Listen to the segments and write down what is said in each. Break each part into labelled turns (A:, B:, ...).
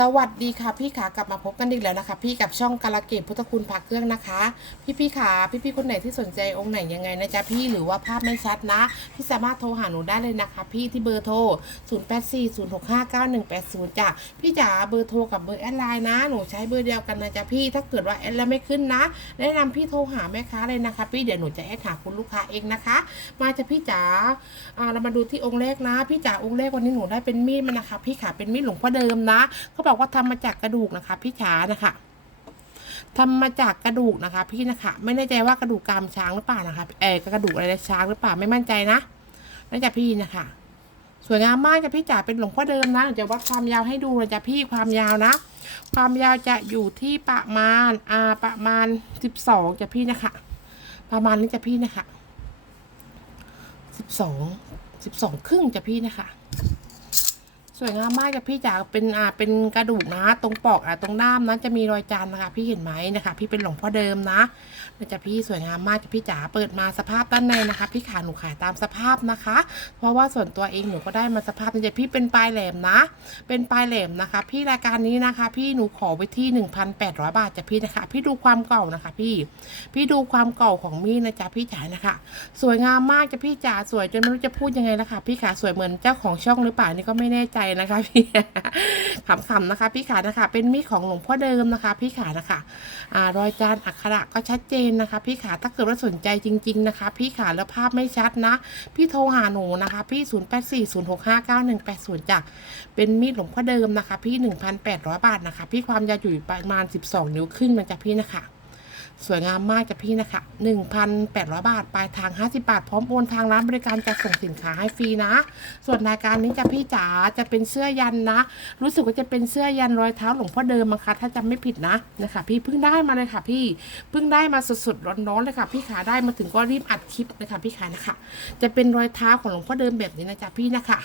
A: สวัสดีค่ะพี่ขากลับมาพบกันอีกแล้วนะคะ พี่กับช่องกาลเกตพุทธคุณผักเครื่องนะคะ พี่พี่ขาพี่พี่คนไหนที่สนใจองค์ไหนยังไงนะจ๊ะพี่หรือว่าภาพไม่ชัดนะ พี่สามารถโทรหาหนูได้เลยนะคะ พี่ที่เบอร์โทร 0 8 4 0 6 5 9 1 8 0จ้ะพี่จ๋าเบอร์โทรกับเบอร์แอดไลน์นะหนูใช้เบอร์เดียวกันนะจ๊ะพี่ถ้าเกิดว่าแอดแล้วไม่ขึ้นนะแนะนำพี่โทรหาแม่ค้าเลยนะคะ พี่เดี๋ยวหนูจะแอดหาคุณลูกค้าเองนะคะ มาจ้ะพี่จ๋าอ่าเรามาดูที่องค์แรกนะ พี่จ๋าองค์แรกวันนี้หนูได้เป็นมีดมานะคะ พี่ขาเป็นมีดหลวงพ่อเดิมนะเขาบอกอกว่าทำมาจากกระดูกนะคะ พี่ขานะคะทำมาจากกระดูกนะคะ พี่นะคะ ไม่แน่ใจว่ากระดูกกรามช้างหรือเปล่านะคะเออกระดูกอะไรช้างหรือเปล่าไม่มั่นใจนะน่าจะพี่นะคะ สวยงามมากจ้ะพี่จ๋าเป็นหลวงพ่อเดิมนะเดี๋ยววัดความยาวให้ดูนะจะพี่ความยาวนะ ความยาวจะอยู่ที่ประมาณอ่าประมาณสิบสองจ้ะพี่นะคะ ประมาณนี้จ้ะพี่นะคะสิบสองสิบสองครึ่งจ้ะพี่นะคะ สวยงามมากจ้ะพี่จ๋าเป็นอ่าเป็นกระดูกนะ ตรงปอกอะตรงด้ามนั้นจะมีรอยจานนะคะ พี่เห็นไหมนะคะ พี่เป็นหลวงพ่อเดิมนะนะจ๊ะพี่สวยงามมากจ้ะพี่จ๋าเปิดมาสภาพด้านในนะคะ พี่ขาหนูขายตามสภาพนะคะ เพราะว่าส่วนตัวเองหนูก็ได้มาสภาพนี่จ้ะพี่เป็นปลายแหลมนะ เป็นปลายแหลมนะคะ พี่รายการนี้นะคะ พี่หนูขอไว้ที่ 1,800 บาทจ้ะพี่นะคะ พี่ดูความเก่านะคะ พี่ พี่ดูความเก่าของมีดนะจ๊ะพี่จ๋านะคะ สวยงามมากจ้ะพี่จ๋าสวยจนไม่รู้จะพูดยังไงแล้วค่ะ พี่ขาสวยเหมือนเจ้าของช่องหรือเปล่านี่ก็ไม่แน่ใจนะคะพี่ขำๆนะคะ พี่ขานะคะ เป็นมีดของหลวงพ่อเดิมนะคะ พี่ขานะคะอ่ารอยจานอักขระก็ชัดเจนนะคะ พี่ขาถ้าเกิดว่าสนใจจริง ๆนะคะ พี่ขาแล้วภาพไม่ชัดนะ พี่โทรหาหนูนะคะ พี่0 8 4 0 6 5 9 1 8 0จ้ะเป็นมีดหลวงพ่อเดิมนะคะ พี่ 1,800 บาทนะคะ พี่ความยาวอยู่ประมาณ 12 นิ้วครึ่งนะจ๊ะพี่นะคะ สวยงามมากจ้ะพี่นะคะ 1,800 บาท ปลายทาง 50 บาท พร้อมโอนทางร้านบริการจัดส่งสินค้าให้ฟรีนะ ส่วนรายการนี้จ้ะพี่จ๋าจะเป็นเสื้อยันนะ รู้สึกว่าจะเป็นเสื้อยันรอยเท้าหลวงพ่อเดิมมั้งคะถ้าจำไม่ผิดนะนะคะ พี่เพิ่งได้มาเลยค่ะพี่เพิ่งได้มาสดๆร้อนๆเลยค่ะ พี่ขาได้มาถึงก็รีบอัดคลิปเลยค่ะพี่ขานะคะ จะเป็นรอยเท้าของหลวงพ่อเดิมแบบนี้นะจ๊ะพี่นะคะ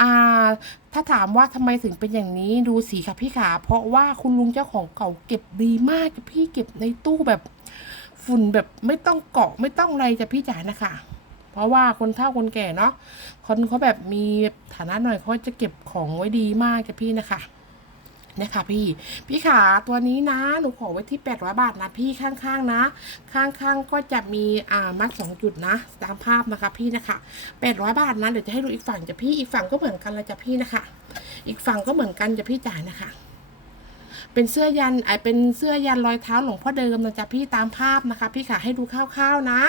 A: อ่าถ้าถามว่าทำไมถึงเป็นอย่างนี้ดูสีค่ะพี่ขา เพราะว่าคุณลุงเจ้าของเก่าเก็บดีมากจ้ะพี่เก็บในตู้แบบฝุ่นแบบไม่ต้องเกาะไม่ต้องอะไรจะพี่จ๋านะคะ เพราะว่าคนเฒ่าคนแก่เนาะคนเขาแบบมีฐานะหน่อยเขาจะเก็บของไว้ดีมากจ้ะพี่นะคะ เนี่ยค่ะพี่ พี่ขาตัวนี้นะ หนูขอไว้ที่ 800 บาทนะพี่ข้างๆนะ ข้างๆก็จะมีอ่ามาร์กสองจุดนะ ตามภาพนะคะพี่นะคะ 800 บาทนะ เดี๋ยวจะให้ดูอีกฝั่งจะพี่ อีกฝั่งก็เหมือนกันเลยจะพี่นะคะ อีกฝั่งก็เหมือนกันจะพี่จ๋านะคะ เป็นเสื้อยันไอเป็นเสื้อยันรอยเท้าหลวงพ่อเดิมนะจ๊ะพี่ตามภาพนะคะ พี่ขาให้ดูคร่าวๆนะ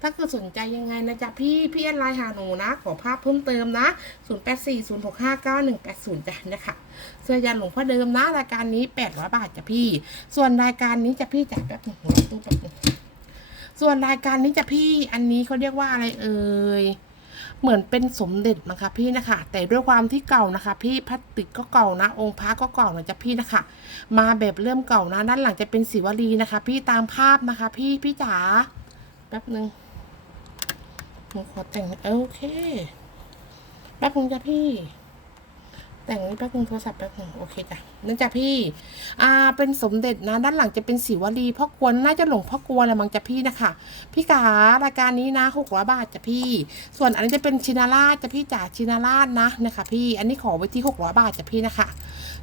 A: ถ้าเกิดสนใจยังไงนะจ๊ะพี่พี่แอนไลน์หาหนูนะ ขอภาพเพิ่มเติมนะ0 8 4 0 6 5 9 1 8 0จ้ะนะคะเสื้อยันหลวงพ่อเดิมนะรายการนี้800บาทจ้ะพี่ ส่วนรายการนี้จะพี่จ่ายแป๊บหนึงตู้แป๊บหนึงส่วนรายการนี้จะพี่อันนี้เขาเรียกว่าอะไรเอ่ย เหมือนเป็นสมเด็จนะคะพี่นะคะ แต่ด้วยความที่เก่านะคะ พี่พลาสติกก็เก่านะ องค์พระก็เก่านะจ๊ะพี่นะคะ มาแบบเริ่มเก่านะ ด้านหลังจะเป็นสีวลีนะคะ พี่ตามภาพนะคะ พี่พี่จ๋าแป๊บหนึ่งหนูขอแต่งโอเคแป๊บหนึงจ้ะพี่ แต่งนี้แป๊บนึงโทรศัพท์แป๊บนึงโอเคจ้ะเนื่องจากพี่อ่าเป็นสมเด็จนะด้านหลังจะเป็นสีวลีพ่อกวนน่าจะหลงพ่อกวนอะไรมั้งจ้ะพี่นะคะพี่การายการนี้นะหกร้อยบาทจ้ะพี่ ส่วนอันนี้จะเป็นชินาราชจ้ะพี่จ๋าชินาราชนะนะคะ พี่อันนี้ขอไว้ที่หกร้อยบาทจ้ะพี่นะคะ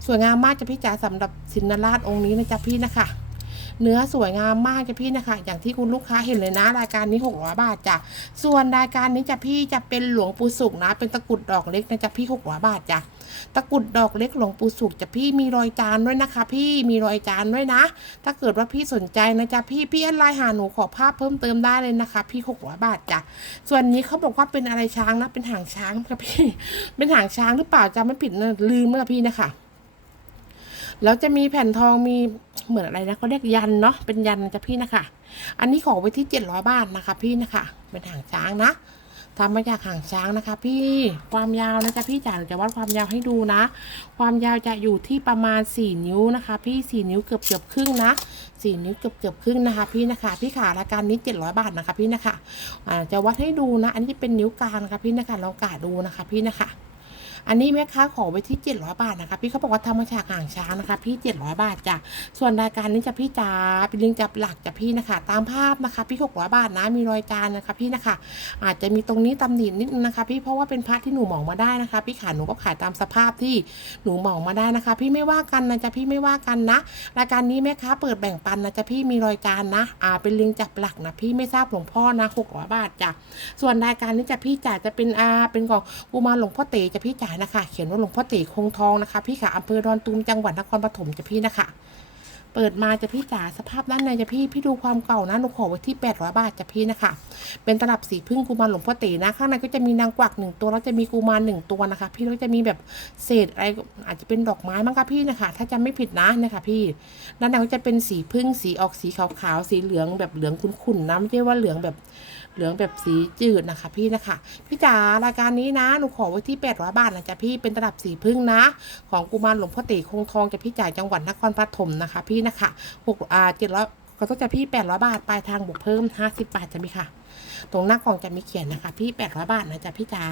A: สวยงามมากจ้ะพี่จ๋าสำหรับชินาราชองค์นี้นะจ้ะพี่นะคะ เนื้อสวยงามมากจ้ะพี่นะคะ อย่างที่คุณลูกค้าเห็นเลยนะ รายการนี้ 600 บาทจ้ะส่วนรายการนี้จ้ะพี่จะเป็นหลวงปู่สุกนะ เป็นตะกรุดดอกเล็กนะจ๊ะพี่ 600 บาทจ้ะตะกรุดดอกเล็กหลวงปู่สุกจ้ะพี่มีรอยจานด้วยนะคะ พี่มีรอยจานด้วยนะ ถ้าเกิดว่าพี่สนใจนะจ๊ะพี่พี่แอดไลน์หาหนูขอภาพเพิ่มเติมได้เลยนะคะ พี่ 600 บาทจ้ะส่วนนี้เขาบอกว่าเป็นอะไรช้างนะเป็นหางช้างค่ะพี่เป็นหางช้างหรือเปล่าจำไม่ผิดนะลืมเมื่อพี่นะคะ แล้วจะมีแผ่นทองมีเหมือนอะไรนะเขาเรียกยันเนาะเป็นยันนะจ๊ะพี่นะคะ อันนี้ขอไว้ที่เจ็ดร้อยบาทนะคะ พี่นะคะ เป็นหางช้างนะทำมาจากหางช้างนะคะ พี่ความยาวนะจ๊ะพี่จ๋าจะวัดความยาวให้ดูนะ ความยาวจะอยู่ที่ประมาณสี่นิ้วนะคะ พี่สี่นิ้วเกือบเกือบครึ่งนะสี่นิ้วเกือบเกือบครึ่งนะคะ พี่นะคะพี่ขาราการนี้เจ็ดร้อยบาทนะคะ พี่นะคะอ่าจะวัดให้ดูนะ อันนี้เป็นนิ้วกลางนะคะพี่นะคะลองกะดูนะคะ พี่นะคะ อันนี้แม่ค้าขอไว้ที่ 700 บาทนะคะ พี่เขาบอกว่าทำมาจากหางช้างนะคะ พี่ 700 บาทจ้ะส่วนรายการนี้จะพี่จ๋าเป็นลิงจับหลักจะพี่นะคะ ตามภาพนะคะ พี่ 600 บาทนะมีรอยจานนะคะ พี่นะคะ อาจจะมีตรงนี้ตำหนินิดนึงนะคะ พี่เพราะว่าเป็นพระที่หนูหมองมาได้นะคะ พี่ขาหนูก็ขายตามสภาพที่หนูหมองมาได้นะคะ พี่ไม่ว่ากันนะจ๊ะพี่ไม่ว่ากันนะ รายการนี้แม่ค้าเปิดแบ่งปันนะจ๊ะพี่มีรอยจานนะ อ่าเป็นลิงจับหลักนะพี่ไม่ทราบหลวงพ่อนะ600บาทจ้ะส่วนรายการนี้จะพี่จ๋าจะเป็นอาเป็นของกุมารหลวงพ่อเต๋จะพี่จ๋านะคะ เขียนว่าหลวงพ่อตีคงทองนะคะ พี่ค่ะอำเภอดอนตูมจังหวัดนครปฐมจะพี่นะคะ เปิดมาจะพี่จ๋าสภาพด้านในจะพี่พี่ดูความเก่านะหนูขอไว้ที่800บาทจะพี่นะคะ เป็นตลับสีพึ่งกุมารหลวงพ่อต๋นะ ข้างในก็จะมีนางกวักหนึ่งตัวแล้วจะมีกุมารหนึ่งตัวนะคะ พี่แล้วจะมีแบบเศษอะไรอาจจะเป็นดอกไม้มั้งคะพี่นะคะ ถ้าจำไม่ผิดนะนะคะพี่ด้านในก็จะเป็นสีพึ่งสีออกสีขาวๆสีเหลืองแบบเหลืองขุ่นๆนะไม่ใช่ว่าเหลืองแบบเหลืองแบบสีจืดนะคะ พี่นะคะ พี่จ๋ารายการนี้นะหนูขอไว้ที่800บาทนะจ๊ะพี่เป็นตลับสีพึ่งนะ ของกุมารหลวงพ่อต๋คงทองจะพี่จ่ายจังหวัดนครปฐมนะคะพี่นะคะหกอ่าเจ็ดร้อยก็ต้องจะพี่แปดร้อยบาทปลายทางบวกเพิ่มห้าสิบบาทจะมีค่ะ ตรงหน้ากล่องจะมีเขียนนะคะ พี่แปดร้อยบาทนะจ๊ะพี่จ๋า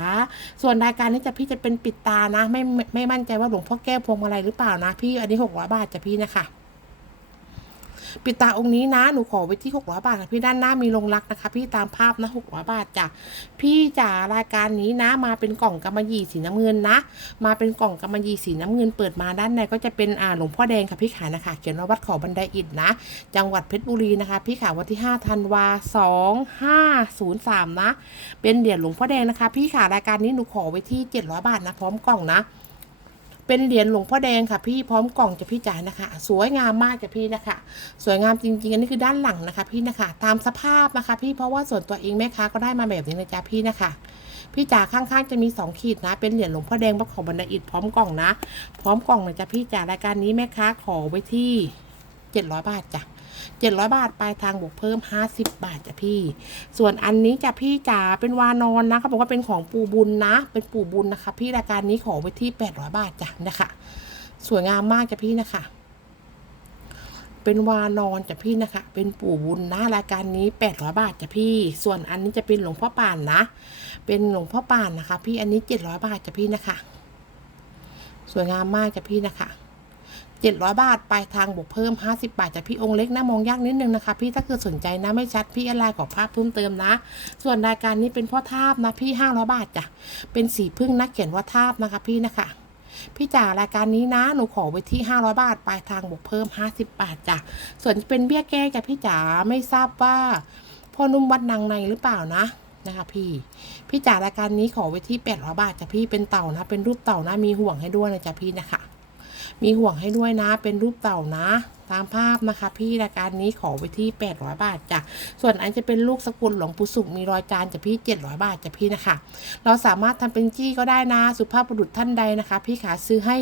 A: ส่วนรายการนี้จะพี่จะเป็นปิดตานะ ไม่ไม่ไม่มั่นใจว่าหลวงพ่อแก้วพวงมาลัยหรือเปล่านะ พี่อันนี้หกร้อยบาทจะพี่นะคะ ปิดตาองค์นี้นะหนูขอไว้ที่600บาทค่ะพี่ด้านหน้ามีลงรักนะคะ พี่ตามภาพนะ600บาทจ้ะพี่จ๋ารายการนี้นะ มาเป็นกล่องกำมะหยี่สีน้ำเงินนะ มาเป็นกล่องกำมะหยี่สีน้ำเงินเปิดมาด้านในก็จะเป็นอ่าหลวงพ่อแดงค่ะพี่ขานะคะ เขียนว่าวัดเขาบันไดอิฐนะ จังหวัดเพชรบุรีนะคะ พี่ขาวันที่5ธันวา2503นะ เป็นเหรียญหลวงพ่อแดงนะคะ พี่ขารายการนี้หนูขอไว้ที่700บาทนะพร้อมกล่องนะ เป็นเหรียญหลวงพ่อแดงค่ะ พี่พร้อมกล่องจะพี่จ่ายนะคะ สวยงามมากจะพี่นะคะ สวยงามจริงๆอันนี้คือด้านหลังนะคะ พี่นะคะ ตามสภาพนะคะ พี่เพราะว่าส่วนตัวเองแม่ค้าก็ได้มาแบบนี้นะจ๊ะพี่นะคะพี่จ๋าข้างๆจะมีสองขีดนะ เป็นเหรียญหลวงพ่อแดงพระของบรรดาอิฐพร้อมกล่องนะ พร้อมกล่องนะจ๊ะพี่จ๋ารายการนี้แม่ค้าขอไว้ที่เจ็ดร้อยบาทจ้ะ เจ็ดร้อยบาทปลายทางบวกเพิ่มห้าสิบบาทจ้ะพี่ ส่วนอันนี้จะพี่จ๋าเป็นวานอนนะเขาบอกว่าเป็นของปู่บุญนะ เป็นปู่บุญนะคะ พี่รายการนี้ขอไว้ที่แปดร้อยบาทจ้ะนะคะ สวยงามมากจ้ะพี่นะคะเป็นวานอนจ้ะพี่นะคะ เป็นปู่บุญนะรายการนี้แปดร้อยบาทจ้ะพี่ ส่วนอันนี้จะเป็นหลวงพ่อป่านนะ เป็นหลวงพ่อป่านนะคะ พี่อันนี้เจ็ดร้อยบาทจ้ะพี่นะคะ สวยงามมากจ้ะพี่นะคะ เจ็ดร้อยบาทปลายทางบวกเพิ่มห้าสิบาทจ้ะพี่องค์เล็กนะมองยากนิดนึงนะคะ พี่ถ้าเกิดสนใจนะไม่ชัดพี่อะไรขอภาพเพิ่มเติมนะ ส่วนรายการนี้เป็นพ่อทาบนะพี่ห้าร้อยบาทจ้ะเป็นสีพึ่งนะเขียนว่าทาบนะคะพี่นะคะพี่จ๋ารายการนี้นะ หนูขอไว้ที่ 500 บาท ปลายทางบวกเพิ่ม 50 บาทจ้ะ ส่วนเป็นเบี้ยแก้จ้ะพี่จ๋าไม่ทราบว่าพ่อนุ่มวัดนางในหรือเปล่านะนะคะพี่ พี่จ๋ารายการนี้ขอไว้ที่800บาทจ้ะพี่เป็นเต่านะ เป็นรูปเต่านะมีห่วงให้ด้วยนะจ๊ะพี่นะคะ มีห่วงให้ด้วยนะ เป็นรูปเต่านะ ตามภาพนะคะ พี่รายการนี้ขอไว้ที่ 800 บาทจ้ะส่วนอันจะเป็นลูกสกุลหลวงปู่สุขมีรอยจานจะพี่ 700 บาทจะพี่นะคะ เราสามารถทำเป็นจี้ก็ได้นะ สุภาพบุรุษท่านใดนะคะ พี่ขาซื้อให้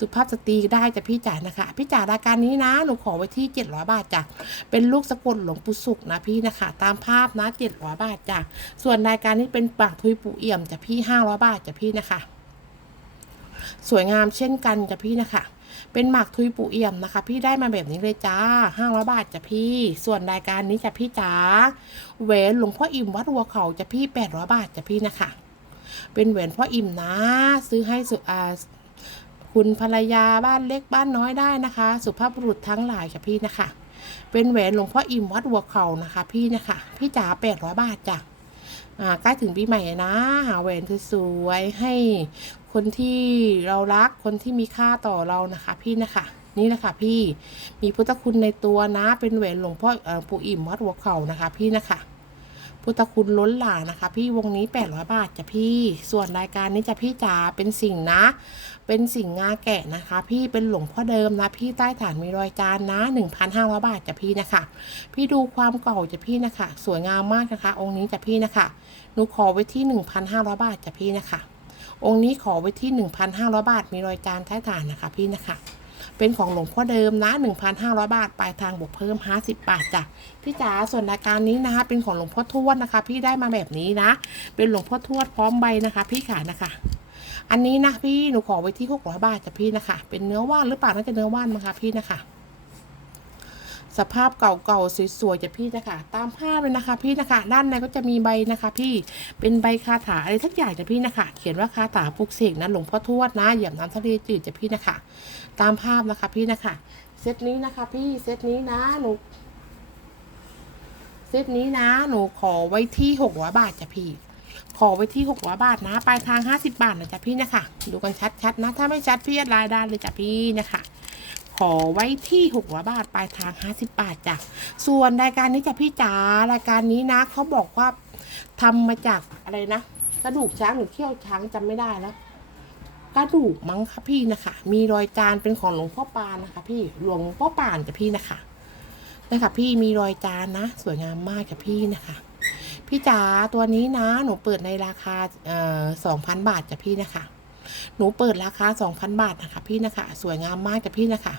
A: สุภาพสตรีได้จะพี่จ๋านะคะ พี่จ๋ารายการนี้นะหนูขอไว้ที่ 700 บาทจ้ะเป็นลูกสกุลหลวงปู่สุขนะพี่นะคะ ตามภาพนะ700 บาทจ้ะส่วนรายการนี้เป็นปากทุยปู่เอี่ยมจะพี่ 500 บาทจะพี่นะคะ สวยงามเช่นกันจ้ะพี่นะคะ เป็นหมากทุยปูเอี่ยมนะคะ พี่ได้มาแบบนี้เลยจ้าห้าร้อยบาทจ้ะพี่ ส่วนรายการนี้จ้ะพี่จ๋าแหวนหลวงพ่ออิ่มวัดหัวเขาจ้ะพี่แปดร้อยบาทจ้ะพี่นะคะ เป็นแหวนพ่ออิ่มนะ ซื้อให้สุอาคุณภรรยาบ้านเล็กบ้านน้อยได้นะคะ สุภาพบุรุษทั้งหลายจ้ะพี่นะคะ เป็นแหวนหลวงพ่ออิ่มวัดหัวเขานะคะ พี่นะคะ พี่จ๋าแปดร้อยบาทจ้ะอ่า ใกล้ถึงปีใหม่นะ หาแหวนสวยๆให้คนที่เรารักคนที่มีค่าต่อเรานะคะ พี่นะคะนี่แหละค่ะพี่มีพุทธคุณในตัวนะเป็นแหวนหลวงพ่อปู่อิ่มวัดหัวเข่านะคะ พี่นะคะ พุทธคุณล้นหลานะคะ พี่วงนี้800บาทจ้ะพี่ส่วนรายการนี้จะพี่จ๋าเป็นสิ่งนะ เป็นสิ่งงาแกะนะคะ พี่เป็นหลวงพ่อเดิมนะ พี่ใต้ฐานมีรอยจานนะ1,500บาทจ้ะพี่นะคะ พี่ดูความเก่าจ้ะพี่นะคะ สวยงามมากนะคะ องค์นี้จ้ะพี่นะคะ หนูขอไว้ที่ 1,500 บาทจ้ะพี่นะคะ องค์นี้ขอไว้ที่ 1,500 บาท มีรอยจานใต้ฐานนะคะพี่นะคะ เป็นของหลวงพ่อเดิมนะ 1,500 บาท ปลายทางบวกเพิ่ม 50 บาทจ้ะ พี่จ๋า ส่วนรายการนี้นะคะ เป็นของหลวงพ่อทวดนะคะ พี่ได้มาแบบนี้นะ เป็นหลวงพ่อทวดพร้อมใบนะคะ พี่ขานะคะอันนี้นะพี่หนูขอไว้ที่600บาทจ้ะพี่นะคะ เป็นเนื้อว่านหรือเปล่าน่าจะเนื้อว่านมั้งคะพี่นะคะ สภาพเก่าๆสวยๆจะพี่นะคะ ตามภาพเลยนะคะ พี่นะคะ ด้านในก็จะมีใบนะคะ พี่เป็นใบคาถาอะไรทักอย่างจะพี่นะคะ เขียนว่าคาถาปลุกเสกนะหลวงพ่อทวดนะเหยียบน้ำทะเลจืดจะพี่นะคะ ตามภาพนะคะพี่นะคะเซตนี้นะคะ พี่เซตนี้นะหนูเซตนี้นะหนูขอไว้ที่หกร้อยบาทจ้ะพี่ขอไว้ที่หกร้อยบาทนะ ปลายทางห้าสิบบาทนะจ๊ะพี่นะคะ ดูกันชัดๆนะ ถ้าไม่ชัดพี่แอดลน์ได้านเลยจ้ะพี่นะคะ ขอไว้ที่หกร้อยบาทปลายทางห้าสิบาทจ้ะ ส่วนรายการนี้จ้ะพี่จ๋ารายการนี้นะเขาบอกว่าทำมาจากอะไรนะกระดูกช้างหรือเขี้ยวช้างจำไม่ได้แล้วกระดูกมั้งคะพี่นะคะ มีรอยจานเป็นของหลวงพ่อปานนะคะ พี่หลวงพ่อปานจ้ะพี่นะคะนะคะ พี่มีรอยจานนะ สวยงามมากจ้ะพี่นะคะพี่จ๋าตัวนี้นะ หนูเปิดในราคาเอ่อสองพันบาทจ้ะพี่นะคะ หนูเปิดราคาสองพันบาทนะคะ พี่นะคะ สวยงามมากจ้ะพี่นะคะ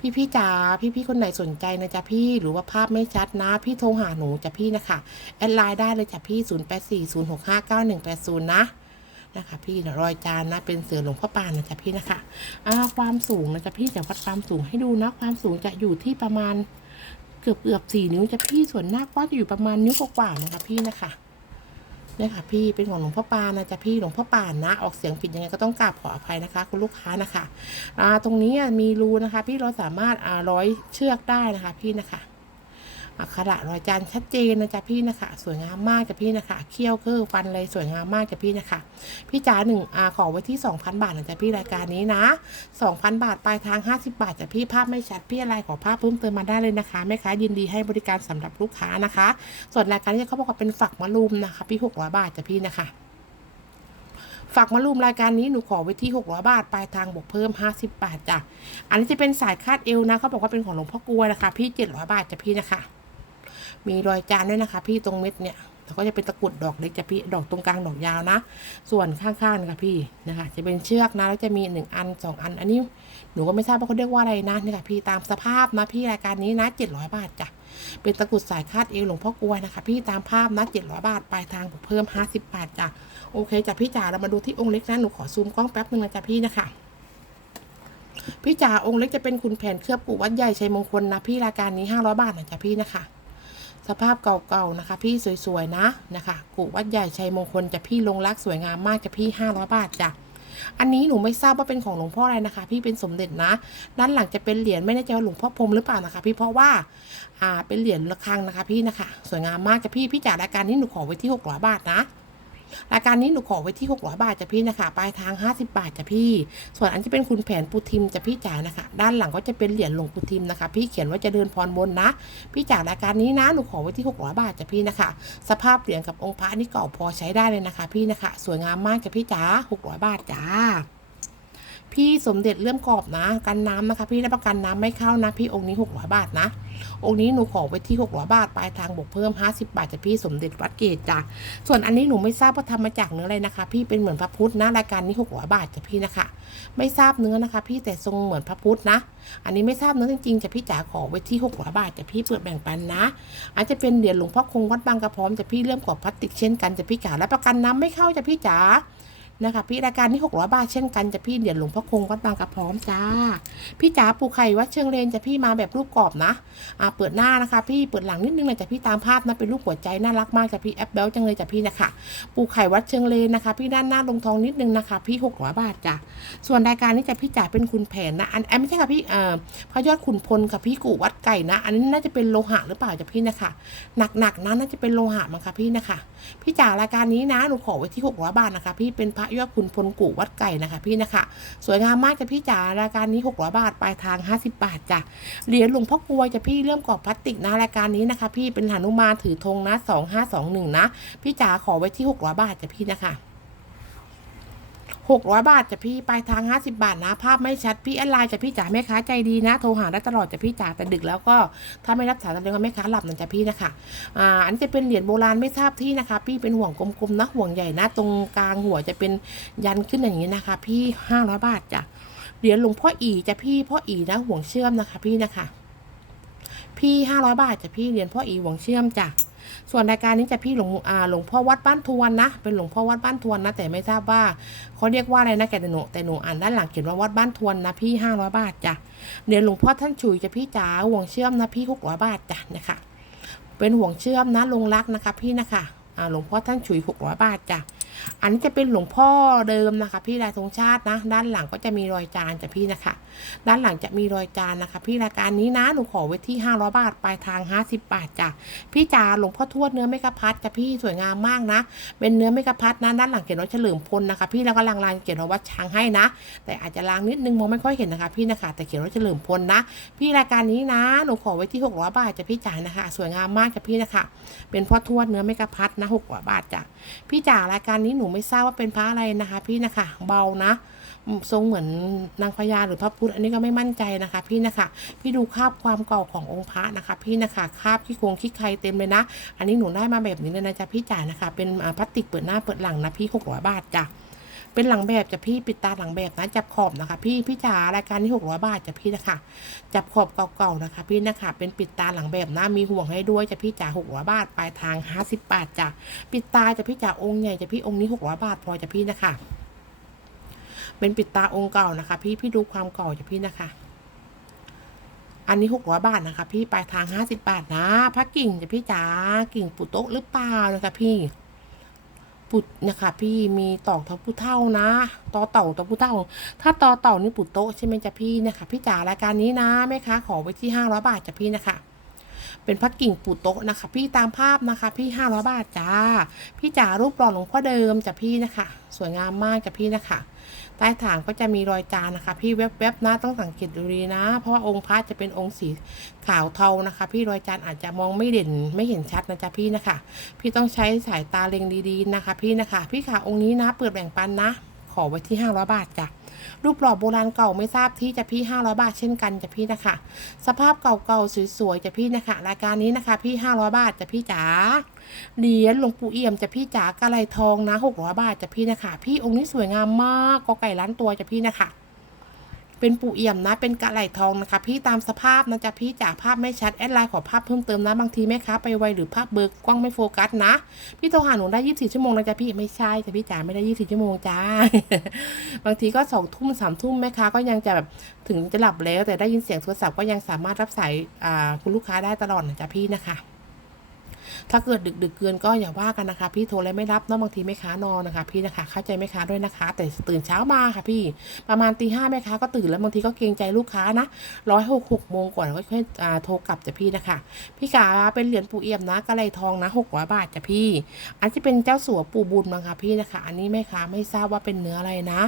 A: พี่พี่จ๋าพี่พี่คนไหนสนใจนะจ๊ะพี่หรือว่าภาพไม่ชัดนะ พี่โทรหาหนูจ้ะพี่นะคะแอดไลน์ได้เลยจ้ะพี่ 0 8 4 0 6 5 9 1 8 0 นะนะคะพี่นะรอยจานนะเป็นเสือหลวงพ่อปานนะจ๊ะพี่นะคะอ่าความสูงนะจ๊ะพี่จะวัดความสูงให้ดูนะความสูงจะอยู่ที่ประมาณเกือบเกือบสี่นิ้วจ้ะพี่ส่วนหน้ากว้างจะอยู่ประมาณนิ้วกว่าๆนะคะพี่นะคะ เนี่ยค่ะพี่เป็นของหลวงพ่อปานนะจ๊ะพี่หลวงพ่อปานนะ ออกเสียงผิดยังไงก็ต้องกราบขออภัยนะคะ คุณลูกค้านะคะตรงนี้มีรูนะคะ พี่เราสามารถร้อยเชือกได้นะคะ พี่นะคะ อักขระรอยจานชัดเจนนะจ๊ะพี่นะคะ สวยงามมากจ้ะพี่นะคะ เขี้ยวคือฟันเลยสวยงามมากจ้ะพี่นะคะ พี่จ๋าหนึ่งอาขอไว้ที่ 2,000 บาทนะจ๊ะพี่รายการนี้นะ 2,000 บาทปลายทาง 50 บาทจ้ะพี่ภาพไม่ชัดพี่อะไรขอภาพเพิ่มเติมมาได้เลยนะคะแม่ค้ายินดีให้บริการสำหรับลูกค้านะคะ ส่วนรายการนี้เขาบอกว่าเป็นฝักมะรุมนะคะ พี่600บาทจ้ะพี่นะคะฝักมะรุมรายการนี้หนูขอไว้ที่ 600 บาท ปลายทางบวกเพิ่ม 50 บาทจ้ะ อันนี้จะเป็นสายคาดเอวนะเขาบอกว่าเป็นของหลวงพ่อกลวยนะคะ พี่ 700 บาทจ้ะพี่นะคะ มีรอยจานด้วยนะคะ พี่ตรงเม็ดเนี่ยแล้วก็จะเป็นตะกุดดอกเล็กจ้ะพี่ดอกตรงกลางดอกยาวนะ ส่วนข้างๆนะคะพี่นะคะ จะเป็นเชือกนะแล้วจะมีหนึ่งอันสองอัน อันนี้หนูก็ไม่ทราบว่าเขาเรียกว่าอะไรนะนี่ค่ะพี่ตามสภาพนะพี่รายการนี้นะ700บาทจ้ะเป็นตะกุดสายคาดเอวหลวงพ่อกลวยนะคะ พี่ตามภาพนะ700บาทปลายทางเพิ่ม50บบาทจ้ะโอเคจ้ะพี่จ๋าเรามาดูที่องค์เล็กนะหนูขอซูมกล้องแป๊บนึงนะจ๊ะพี่นะคะพี่จ๋าองค์เล็กจะเป็นคุณแผนเคลือบกุวัดใหญ่ชัยมงคลนะพี่รายการนี้500บาทนะจ๊ะพี่นะคะ สภาพเก่าๆนะคะ พี่สวยๆนะนะคะกุวัดใหญ่ชัยมงคลจะพี่ลงรักสวยงามมากจะพี่500บาทจ้ะอันนี้หนูไม่ทราบว่าเป็นของหลวงพ่ออะไรนะคะ พี่เป็นสมเด็จนะด้านหลังจะเป็นเหรียญไม่แน่ใจว่าหลวงพ่อพรมหรือเปล่านะคะ พี่เพราะว่าอ่าเป็นเหรียญระฆังนะคะ พี่นะคะ สวยงามมากจ้ะพี่พี่จ่ายรายการนี้หนูขอไว้ที่600บาทนะ รายการนี้หนูขอไว้ที่ 600 บาทจ้ะพี่นะคะ ปลายทาง 50 บาทจ้ะพี่ ส่วนอันที่เป็นคุณแผนปูทิมจ้ะพี่จ๋านะคะ ด้านหลังก็จะเป็นเหรียญหลวงปูทิมนะคะ พี่เขียนว่าจะเดินพรบนนะ พี่จ๋ารายการนี้นะ หนูขอไว้ที่ 600 บาทจ้ะพี่นะคะ สภาพเหรียญกับองค์พระนี่เก่าพอใช้ได้เลยนะคะ พี่นะคะ สวยงามมากจ้ะพี่จ๋า600 บาทจ้า พี่สมเด็จเลื่อมกรอบนะ กันน้ำนะคะ พี่รับประกันน้ำไม่เข้านะพี่องค์นี้ 600 บาทนะ องค์นี้หนูขอไว้ที่ 600 บาทปลายทางบวกเพิ่ม 50 บาทจากพี่สมเด็จวัดเกตจ้ะส่วนอันนี้หนูไม่ทราบว่าทำมาจากเนื้ออะไรนะคะ พี่เป็นเหมือนพระพุทธนะรายการนี้ 600 บาทจากพี่นะคะ ไม่ทราบเนื้อนะคะ พี่แต่ทรงเหมือนพระพุทธนะ อันนี้ไม่ทราบเนื้อจริงๆจากพี่จ๋าขอไว้ที่ 600 บาทจากพี่เปิดแบ่งปันนะ อาจจะเป็นเหรียญหลวงพ่อคงวัดบางกระพร้อมจากพี่เริ่มกรอบพลาสติกเช่นกันจากพี่จ๋ารับประกันน้ำไม่เข้าจากพี่จ๋า นะคะพี่รายการนี้600บาทเช่นกันจะพี่เหรียญหลวงพ่อคงวัดบางกระพร้อมจ้า พี่จ๋าปูไข่วัดเชิงเลนจะพี่มาแบบรูปกรอบนะอ่าเปิดหน้านะคะ พี่เปิดหลังนิดนึงเลยจะพี่ตามภาพนะเป็นรูปหัวใจน่ารักมากจะพี่แอปเบลจังเลยจะพี่นะคะปูไข่วัดเชิงเลนนะคะ พี่ด้านหน้าลงทองนิดนึงนะคะ พี่600บาทจ้ะส่วนรายการนี้จะพี่จ๋าเป็นคุณแผนนะอันอันไม่ใช่ค่ะพี่เอ่อพระยอดขุนพลค่ะพี่กูวัดไก่นะ อันนี้น่าจะเป็นโลหะหรือเปล่าจะพี่นะคะหนักๆนะน่าจะเป็นโลหะมั้งคะพี่นะคะ พี่จ๋ารายการนี้นะหนูขอไว้ที่600บาทนะคะ พี่เป็นพระยอดคุณพลกุวัดไก่นะคะพี่นะคะ สวยงามมากจ้ะพี่จ๋ารายการนี้ 600 บาท ปลายทาง 50 บาทจ้ะ เหรียญหลวงพ่อกลวยจ้ะพี่เริ่มกรอบพลาสติกนะรายการนี้นะคะ พี่เป็นหนุมานถือธงนะ 2521 นะ พี่จ๋าขอไว้ที่ 600 บาทจ้ะพี่นะคะ 600 บาทจ้ะพี่ปลายทาง 50 บาทนะ ภาพไม่ชัดพี่แอดไลน์จ้ะพี่จ๋าแม่ค้าใจดีนะ โทรหาได้ตลอดจ้ะพี่จ๋าแต่ดึกแล้วก็ถ้าไม่รับสายตะเรียงก็แม่ค้าหลับนะจ้ะพี่นะคะอ่าอันนี้จะเป็นเหรียญโบราณไม่ทราบที่นะคะ พี่เป็นห่วงกลมๆนะห่วงใหญ่นะ ตรงกลางหัวจะเป็นยันขึ้นอย่างนี้นะคะ พี่ห้าร้อยบาทจ้ะเหรียญหลวงพ่ออีจะพี่พ่ออีนะห่วงเชื่อมนะคะ พี่นะคะ พี่ห้าร้อยบาทจ้ะพี่เหรียญพ่ออีห่วงเชื่อมจ้ะ ส่วนรายการนี้จะพี่หลวงอ่าหลวงพ่อวัดบ้านทวนนะ เป็นหลวงพ่อวัดบ้านทวนนะ แต่ไม่ทราบว่าเขาเรียกว่าอะไรนะแกแต่หนูแต่หนูอ่านด้านหลังเขียนว่าวัดบ้านทวนนะพี่ห้าร้อยบาทจ้ะเดี๋ยวหลวงพ่อท่านฉุยจะพี่จ๋าห่วงเชื่อมนะพี่หกร้อยบาทจ้ะนะคะ เป็นห่วงเชื่อมนะลงรักนะคะ พี่นะคะอ่าหลวงพ่อท่านฉุยหกร้อยบาทจ้ะ อันนี้จะเป็นหลวงพ่อเดิมนะคะ พี่ลายธงชาตินะ ด้านหลังก็จะมีรอยจานจ้ะพี่นะคะ ด้านหลังจะมีรอยจานนะคะ พี่รายการนี้นะหนูขอไว้ที่500บาทปลายทาง50บาทจ้ะพี่จ๋าหลวงพ่อทวดเนื้อไม่กระพัดจ้ะพี่สวยงามมากนะ เป็นเนื้อไม่กระพัดนะด้านหลังเขียนว่าเฉลิมพลนะคะ พี่แล้วก็ลางลานเขียนว่าวัดช้างให้นะ แต่อาจจะลางนิดนึงมองไม่ค่อยเห็นนะคะ พี่นะคะแต่เขียนว่าเฉลิมพลนะ พี่รายการนี้นะหนูขอไว้ที่600บาทจ้ะพี่จ๋านะคะ สวยงามมากจ้ะพี่นะคะ เป็นพ่อทวดเนื้อไม่กระพัดนะ600บาทจ้ะพี่จ๋ารายการนี้หนูไม่ทราบว่าเป็นพระอะไรนะคะ พี่นะคะเบานะทรงเหมือนนางพญาหรือพระพุทธอันนี้ก็ไม่มั่นใจนะคะ พี่นะคะ พี่ดูคาบความเก่าขององค์พระนะคะ พี่นะคะคาบขี้โคงขี้ใครเต็มเลยนะ อันนี้หนูได้มาแบบนี้เลยนะจ๊ะพี่จ๋านะคะ เป็นพลาสติกเปิดหน้าเปิดหลังนะพี่หกร้อยบาทจ้ะ เป็นหลังแบบจะพี่ปิดตาหลังแบบนะจับขอบนะคะ พี่พี่จ๋ารายการนี้หกร้อยบาทจะพี่นะคะจับขอบเก่าๆนะคะ พี่นะคะเป็นปิดตาหลังแบบนะมีห่วงให้ด้วยจะพี่จ๋าหกร้อยบาทปลายทางห้าสิบบาทจ้ะปิดตาจะพี่จ๋าองค์ใหญ่จะพี่องค์นี้หกร้อยบาทพอจะพี่นะคะ เป็นปิดตาองค์เก่านะคะ พี่พี่ดูความเก่าจะพี่นะคะอันนี้หกร้อยบาทนะคะ พี่ปลายทางห้าสิบบาทนะพระกิ่งจะพี่จ๋ากิ่งปุโต๊ะหรือเปล่านะคะพี่ ปุดนะคะพี่มีตอกท่าผู้เท่านะตอเต่าต่อผู้เท่า ถ้าตอเต่านี่ปุโตะใช่ไหมจ๊ะพี่นะคะพี่จ๋ารายการนี้นะแม่ค้าขอไว้ที่ห้าร้อยบาทจ้ะพี่นะคะ เป็นพักกิ่งปูโต๊ะนะคะ พี่ตามภาพนะคะ พี่ห้าร้อยบาทจ้า พี่จ๋ารูปหล่อหลวงพ่อเดิมจ้ะพี่นะคะ สวยงามมากจ้ะพี่นะคะ ใต้ฐานก็จะมีรอยจานนะคะ พี่แวบๆนะต้องสังเกตดูดีนะ เพราะว่าองค์พระจะเป็นองค์สีขาวเทานะคะ พี่รอยจานอาจจะมองไม่เด่นไม่เห็นชัดนะจ๊ะพี่นะคะ พี่ต้องใช้สายตาเล็งดีๆนะคะ พี่นะคะ พี่ขาองค์นี้นะ เปิดแบ่งปันนะ ขอไว้ที่ห้าร้อยบาทจ้ะ รูปหล่อโบราณเก่าไม่ทราบที่จะพี่ 500 บาทเช่นกันจะพี่นะคะ สภาพเก่าๆสวยๆจะพี่นะคะ รายการนี้นะคะ พี่ 500 บาทจะพี่จ๋าเหรียญหลวงปู่เอี่ยมจะพี่จ๋ากะไรทองนะ600บาทจะพี่นะคะ พี่องค์นี้สวยงามมากกอไก่ล้านตัวจะพี่นะคะ เป็นปู่เอี่ยมนะ เป็นกะไหลทองนะคะ พี่ตามสภาพนะจ๊ะพี่จ๋าภาพไม่ชัดแอดไลน์ขอภาพเพิ่มเติมนะบางทีแม่ค้าไปไวหรือภาพเบิกกล้องไม่โฟกัสนะ พี่โทรหาหนูได้24ชั่วโมงนะจ๊ะพี่ไม่ใช่จ้ะพี่จ๋าไม่ได้24ชั่วโมงจ้า บางทีก็สองทุ่มสามทุ่มแม่ค้าก็ยังจะแบบถึงจะหลับแล้ว แต่ได้ยินเสียงโทรศัพท์ก็ยังสามารถรับสายคุณลูกค้าได้ตลอดนะจ๊ะพี่นะคะ ถ้าเกิดดึกดึกๆเกินก็อย่าว่ากันนะคะ พี่โทรแล้วไม่รับเนอะบางทีแม่ค้านอนนะคะ พี่นะคะเข้าใจแม่ค้าด้วยนะคะ แต่ตื่นเช้ามาค่ะพี่ประมาณตีห้าแม่ค้าก็ตื่นแล้วบางทีก็เกรงใจลูกค้านะร้อยหกหกโมงก่อนก็ค่อยอ่าโทรกลับจ้ะพี่นะคะ พี่ขาเป็นเหรียญปูเอี่ยมนะกระไรทองนะหกร้อยบาทจ้ะพี่ อันที่เป็นเจ้าสัวปูบุญมั้งคะพี่นะคะ อันนี้แม่ค้าไม่ทราบว่าเป็นเนื้ออะไรนะ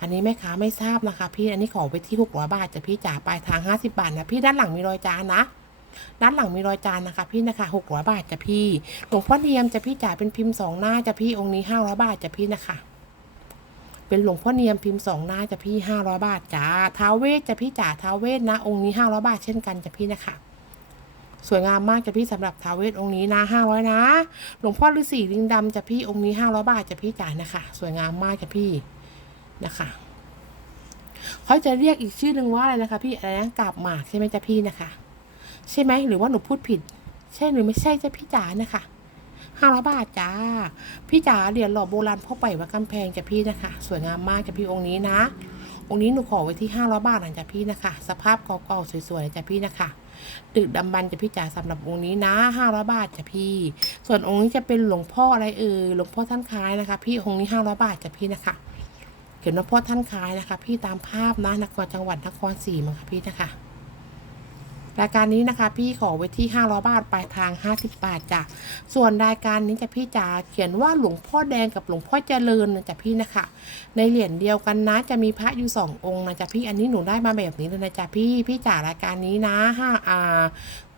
A: อันนี้แม่ค้าไม่ทราบนะคะ พี่อันนี้ขอไปที่หกร้อยบาทจ้ะพี่จ่าปลายทางห้าสิบาทนะพี่ด้านหลังมีรอยจานนะ ด้านหลังมีรอยจานนะคะ พี่นะคะหกร้อยบาทจ้ะพี่หลวงพ่อเนียมจะพี่จ่ายเป็นพิมพ์สองหน้าจ้ะพี่องค์นี้ห้าร้อยบาทจ้ะพี่นะคะเป็นหลวงพ่อเนียมพิมพ์สองหน้าจ้ะพี่ห้าร้อยบาทจ้าท้าวเวทจ้ะพี่จ๋าท้าวเวทนะองค์นี้ห้าร้อยบาทเช่นกันจ้ะพี่นะคะสวยงามมากจ้ะพี่สำหรับท้าวเวทองค์นี้นะห้าร้อยนะ หลวงพ่อฤาษีลิงดำจ้ะพี่องค์นี้ห้าร้อยบาทจ้ะพี่จ๋ายนะคะ สวยงามมากจ้ะพี่นะคะเขาจะเรียกอีกชื่อหนึ่งว่าอะไรนะคะ พี่อะไรนะกาบหมากใช่ไหมจ้ะพี่นะคะ ใช่ไหมหรือว่าหนูพูดผิด ใช่หรือไม่ใช่จ้ะพี่จ๋านะคะห้าร้อยบาทจ้า พี่จ๋าเหรียญหล่อโบราณพ่อไปวัดกำแพงจ้ะพี่นะคะ สวยงามมากจ้ะพี่องค์นี้นะ องค์นี้หนูขอไว้ที่ห้าร้อยบาทนะจ้ะพี่นะคะ สภาพเก่าๆสวยๆจ้ะพี่นะคะ ดึกดำบรรพ์จ้ะพี่จ๋าสำหรับองค์นี้นะห้าร้อยบาทจ้ะพี่ ส่วนองค์นี้จะเป็นหลวงพ่ออะไรเอ่ยหลวงพ่อท่านคล้ายนะคะ พี่องค์นี้ห้าร้อยบาทจ้ะพี่นะคะ เขียนว่าพ่อท่านคล้ายนะคะ พี่ตามภาพนะนครจังหวัดนครศรีมั้งคะพี่นะคะ รายการนี้นะคะพี่ขอไว้ที่500บาทปลายทาง 50 บาทจ้ะส่วนรายการนี้จะพี่จ๋าเขียนว่าหลวงพ่อแดงกับหลวงพ่อเจริญนะจ๊ะพี่นะคะ ในเหรียญเดียวกันนะ จะมีพระอยู่สององค์นะจ๊ะพี่อันนี้หนูได้มาแบบนี้เลยนะจ๊ะพี่พี่จ๋ารายการนี้นะห้าอ่า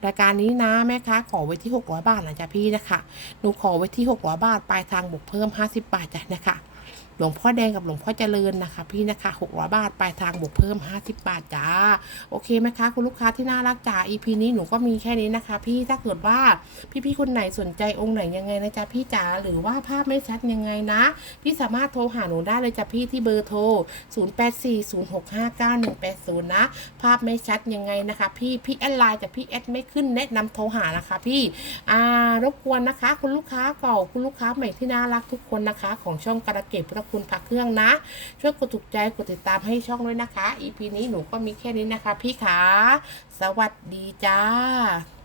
A: รายการนี้นะแม่ค้าขอไว้ที่ 600 บาทนะจ๊ะพี่นะคะ หนูขอไว้ที่ 600 บาทปลายทางบวกเพิ่ม 50 บาทจ้ะนะคะ หลวงพ่อแดงกับหลวงพ่อเจริญนะคะ พี่นะคะ600บาทปลายทางบวกเพิ่ม 50 บาทจ้า โอเคไหมคะ คุณลูกค้าที่น่ารักจ้า EP นี้หนูก็มีแค่นี้นะคะ พี่ถ้าเกิดว่าพี่ๆคนไหนสนใจองค์ไหนยังไงนะจ๊ะพี่จ๋าหรือว่าภาพไม่ชัดยังไงนะ พี่สามารถโทรหาหนูได้เลยจ้ะพี่ที่เบอร์โทร 0840659180 นะ ภาพไม่ชัดยังไงนะคะ พี่พี่แอดไลน์แต่พี่แอดไม่ขึ้นแนะนำโทรหานะคะ พี่อ่ารบกวนนะคะ คุณลูกค้าเก่าคุณลูกค้าใหม่ที่น่ารักทุกคนนะคะ ของช่องการะเกดพุทธคุณพักเครื่องนะ ช่วยกดถูกใจกดติดตามให้ช่องด้วยนะคะ EP นี้หนูก็มีแค่นี้นะคะ พี่ขา สวัสดีจ้า